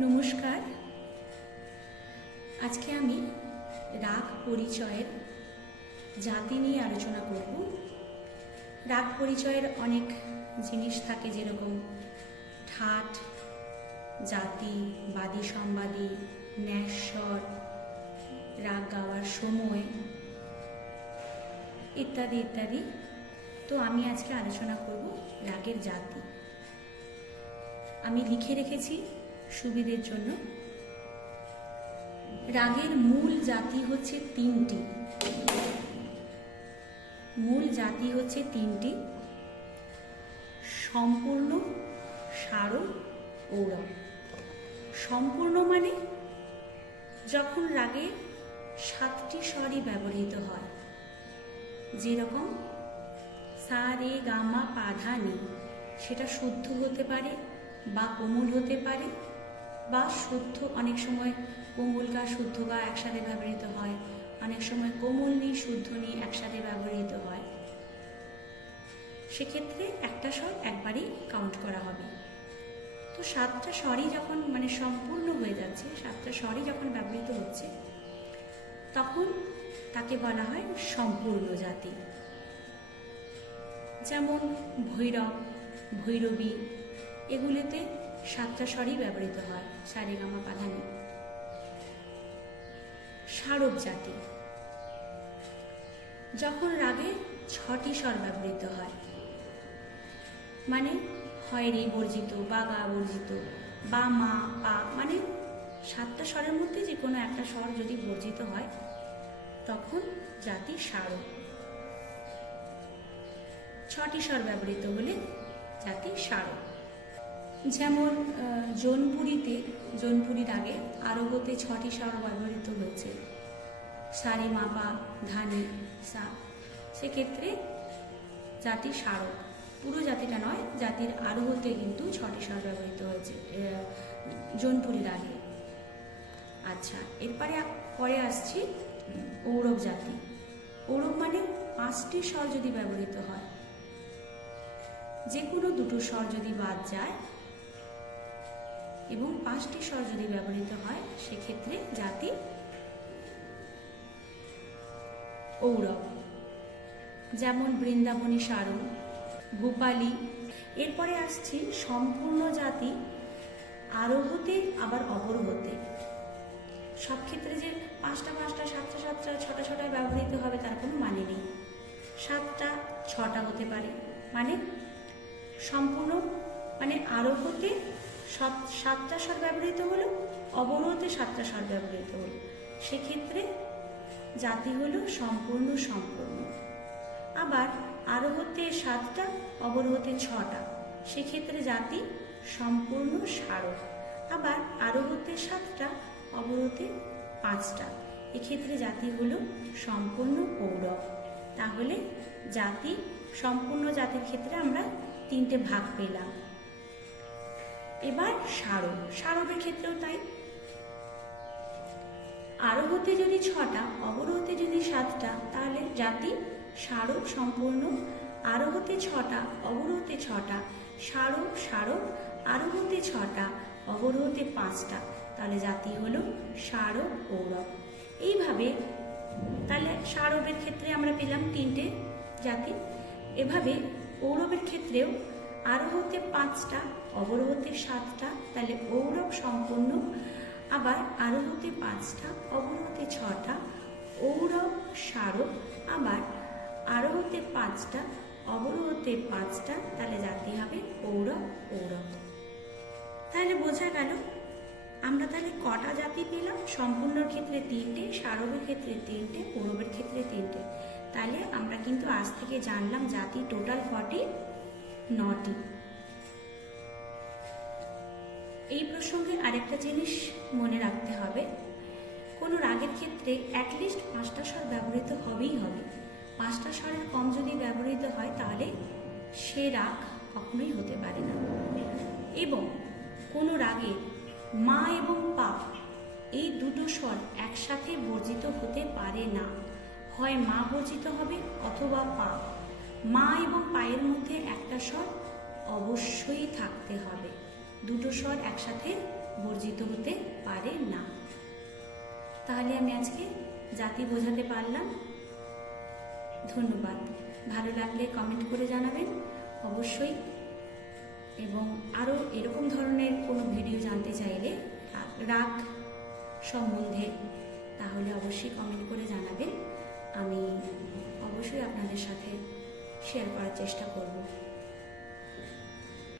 নমস্কার। আজকে আমি রাগ পরিচয়ের জাতি নিয়ে আলোচনা করব। রাগ পরিচয়ের অনেক জিনিস থাকে যেরকম ঠাট, জাতি, বাদী সম্বাদী ন্যাস্বর রাগ গাওয়ার সময় ইত্যাদি ইত্যাদি। তো আমি আজকে আলোচনা করব রাগের জাতি। আমি লিখে রেখেছি সুবিধের জন্য। রাগের মূল জাতি হচ্ছে তিনটি। মূল জাতি হচ্ছে তিনটি। সম্পূর্ণ, সারো, ঔরব। সম্পূর্ণ মানে যখন রাগে সাতটি স্বরই ব্যবহৃত হয়। যেরকম, সা, রে গামা পাধা নি। সেটা শুদ্ধ হতে পারে বা কোমল হতে পারে। বা শুদ্ধ, অনেক সময় কোমল গা শুদ্ধ গা একসাথে ব্যবহৃত হয়, অনেক সময় কোমল নি, শুদ্ধ নি একসাথে ব্যবহৃত হয়। সেক্ষেত্রে একটা স্বর একবারই কাউন্ট করা হবে। তো সাতটা স্বরই যখন মানে সম্পূর্ণ হয়ে যাচ্ছে, সাতটা স্বরই যখন ব্যবহৃত হচ্ছে, তখন তাকে বলা হয় সম্পূর্ণ জাতি। যেমন ভৈরব, ভৈরবী, এগুলিতে সাতটা স্বরই ব্যবহৃত হয় সারেগামা পাধানি। স্মারক জাতি। যখন রাগে ছটি স্বর ব্যবহৃত হয়। মানে হয় রে বর্জিত বা গা বর্জিত, বা, মা, পা মানে সাতটা স্বরের মধ্যে যে কোনো একটা স্বর যদি বর্জিত হয়, তখন জাতি স্মারক ছটি স্বর ব্যবহৃত হলে জাতি স্মারক যেমন জোনপুরীতে, জোনপুরীর আগে আরোহতে ছটি স্বর ব্যবহৃত হয়েছে। সারে মাপা, ধানি, সা। সেক্ষেত্রে জাতি স্মারক। পুরো জাতিটা নয়, জাতির আরোহতে কিন্তু ছটি স্বর ব্যবহৃত হয়েছে জোনপুরীর আগে। আচ্ছা এরপরে পরে আসছি ঔরব জাতি। ঔরব মানে পাঁচটি স্বর যদি ব্যবহৃত হয়, যে কোনো দুটো স্বর যদি বাদ যায় এবং পাঁচটি স্বর যদি ব্যবহৃত হয়, সেক্ষেত্রে জাতি ঔরব। যেমন বৃন্দাবনী সারণ ভূপালী এরপরে আসছি সম্পূর্ণ জাতি, আরোহতে, আবার অবরোহতে। সব ক্ষেত্রে যে পাঁচটা পাঁচটা, সাতটা সাতটা, ছটা ছটায় ব্যবহৃত হবে, তার কোনো মানে নেই। সাতটা, ছটা হতে পারে। মানে সম্পূর্ণ মানে আরোহতে সাত, সাতটা স্বর ব্যবহৃত হলো অবরোহতে সাতটা স্বর ব্যবহৃত হলো। সেক্ষেত্রে জাতি হলো সম্পূর্ণ সম্পূর্ণ। আবার আরোহতে সাতটা, অবরোহতে ছটা। সেক্ষেত্রে জাতি সম্পূর্ণ স্মারক আবার আরোহতে সাতটা, অবরোহতে পাঁচটা। এক্ষেত্রে জাতি হলো সম্পূর্ণ পৌরব তাহলে জাতি, সম্পূর্ণ জাতির ক্ষেত্রে আমরা তিনটে ভাগ পেলাম। এবার স্মারক স্মারকের ক্ষেত্রেও তাই। আরোহতে যদি ছটা, অবরোহতে যদি সাতটা, তাহলে জাতি স্মারক সম্পূর্ণ। আরোহতে ছটা, অবরোহতে ছটা স্মারক স্মারক আরোহতে ছটা, অবরোহতে পাঁচটা, তাহলে জাতি হলো স্মারক ঔরব এইভাবে তাহলে স্মারকের ক্ষেত্রে আমরা পেলাম তিনটে জাতি। এভাবে ঔরবের ক্ষেত্রেও আরোহতে পাঁচটা অবরোহতে সাতটা, তাহলে ঔরব সম্পূর্ণ। আবার আরোহতে পাঁচটা অবরোহতে ছটা, ঔরব স্মারক আবার আরোহতে পাঁচটা অবরোহতে পাঁচটা, তাহলে জাতি হবে ঔরব ঔরব। তাহলে বোঝা গেল, আমরা তাহলে কটা জাতি পেলাম? সম্পূর্ণর ক্ষেত্রে তিনটে স্মারকের ক্ষেত্রে তিনটে পৌরবের ক্ষেত্রে তিনটে। তাহলে আমরা কিন্তু আজ থেকে জানলাম জাতি টোটাল কটি? নটি। এই প্রসঙ্গে আরেকটা জিনিস মনে রাখতে হবে। কোনো রাগের ক্ষেত্রে অ্যাটলিস্ট পাঁচটা স্বর ব্যবহৃত হবেই হবে। পাঁচটা স্বরের কম যদি ব্যবহৃত হয়, তাহলে সে রাগ কখনোই হতে পারে না। এবং কোনো রাগে মা এবং পা এই দুটো স্বর একসাথে বর্জিত হতে পারে না। হয় মা বর্জিত হবে অথবা পা। মা এবং পায়ের মধ্যে একটা স্বর অবশ্যই থাকতে হবে। দুটো স্বর একসাথে বর্জিত হতে পারে না। তাহলে আমি আজকে জাতি বোঝাতে পারলাম। ধন্যবাদ। ভালো লাগলে কমেন্ট করে জানাবেন, অবশ্যই। এবং আরও এরকম ধরনের কোনো ভিডিও জানতে চাইলে রাগ সম্বন্ধে তাহলে অবশ্যই কমেন্ট করে জানাবেন। আমি অবশ্যই আপনাদের সাথে শেয়ার করার চেষ্টা করব।